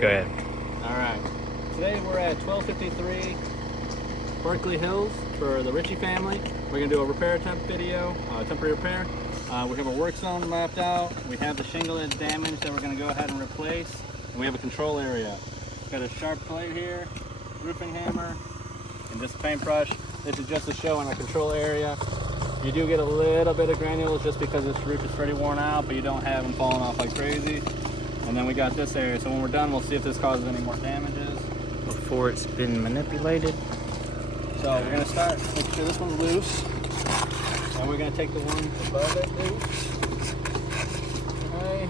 Go ahead. All right. Today we're at 1253 Berkeley Hills for the Ritchie family. We're going to do a repair attempt video, temporary repair. We have a work zone mapped out. We have the shingle that's damaged that we're going to go ahead and replace. And we have a control area. Got a sharp plate here, roofing hammer, and this paintbrush. This is just to show on our control area. You do get a little bit of granules just because this roof is pretty worn out, but you don't have them falling off like crazy. And then we got this area, so when we're done, we'll see if this causes any more damages. Before it's been manipulated. So we're gonna start, make sure this one's loose. And we're gonna take the one above it loose. Okay.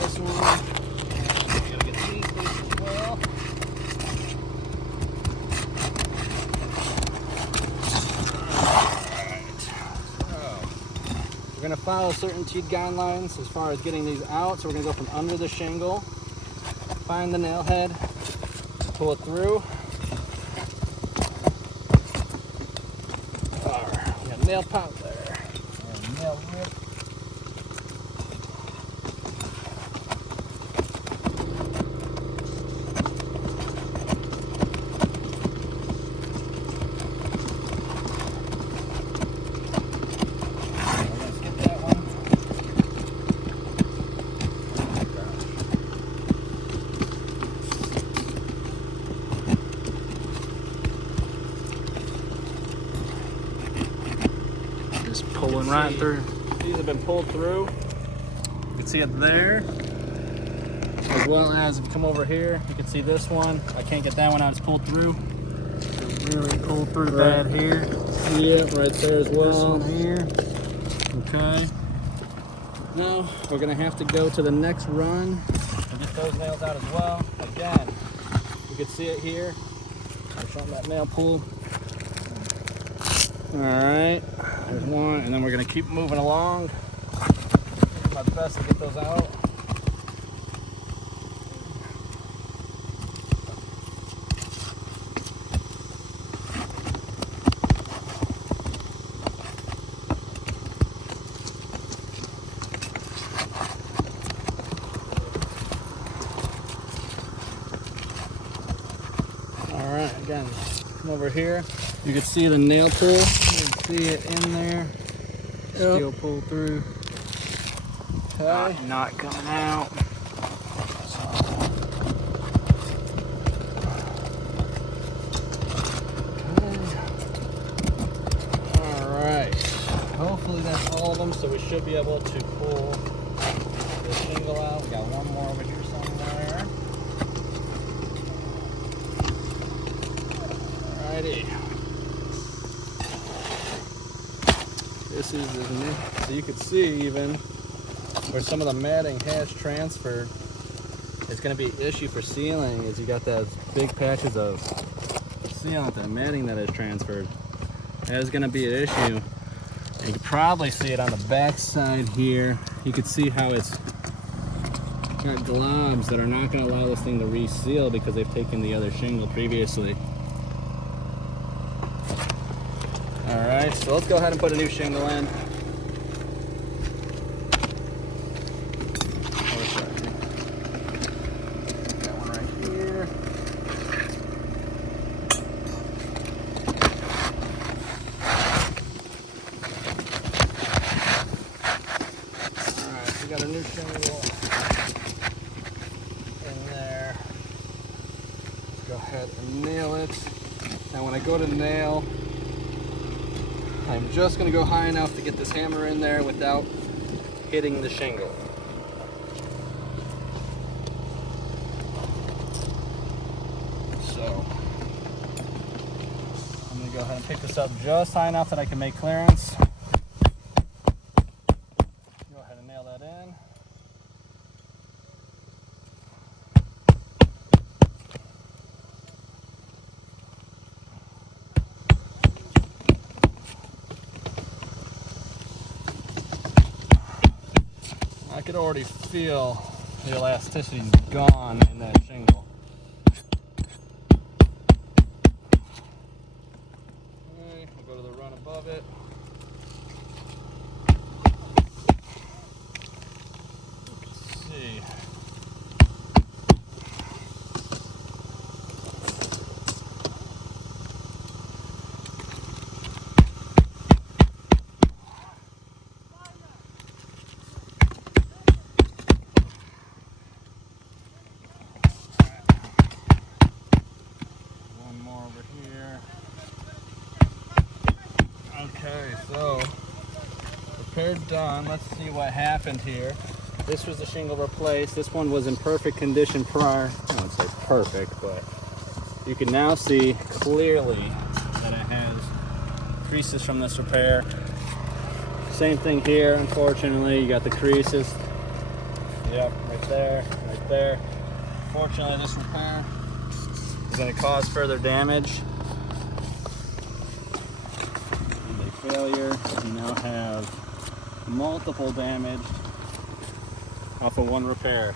This one, we gotta get these loose as well. We're going to follow certain teed guidelines as far as getting these out. So we're going to go from under the shingle, find the nail head, pull it through. We got a nail pop there, and nail rip. Pulling right through. These have been pulled through. You can see it there. As well as if you come over here, you can see this one. I can't get that one out, it's pulled through. It really pulled through bad here. Yep, right there as well. This one here. Okay. Now we're gonna have to go to the next run and get those nails out as well. Again, you can see it here. I'm showing that nail pull. All right, there's one, and then we're gonna keep moving along. Do my best to get those out. All right, again, come over here. You can see the nail pull. You can see it in there. Still pull through. Okay. Not coming out. All right. Hopefully that's all of them. So we should be able to pull the shingle out. We got one more over here somewhere. Alrighty. This is the new, so you can see even where some of the matting has transferred. It's going to be an issue for sealing is you got those big patches of sealant, the matting that has transferred. That is going to be an issue. And you can probably see it on the back side here. You can see how it's got globs that are not going to allow this thing to reseal because they've taken the other shingle previously. All right, so let's go ahead and put a new shingle in. Oh, sorry. Got one right here. All right, so we got a new shingle in there. Let's go ahead and nail it. Now when I go to nail, I'm just going to go high enough to get this hammer in there without hitting the shingle. So I'm going to go ahead and pick this up just high enough that I can make clearance. Go ahead and nail that in. I could already feel the elasticity gone in that shingle. Okay, we'll go to the run above it. You can see they're done. Let's see what happened here. This was the shingle replaced. This one was in perfect condition prior. I wouldn't say perfect, but you can now see clearly that it has creases from this repair. Same thing here, unfortunately. You got the creases. Yep, right there, right there. Fortunately, this repair is going to cause further damage. And a failure. We now have multiple damage off of one repair.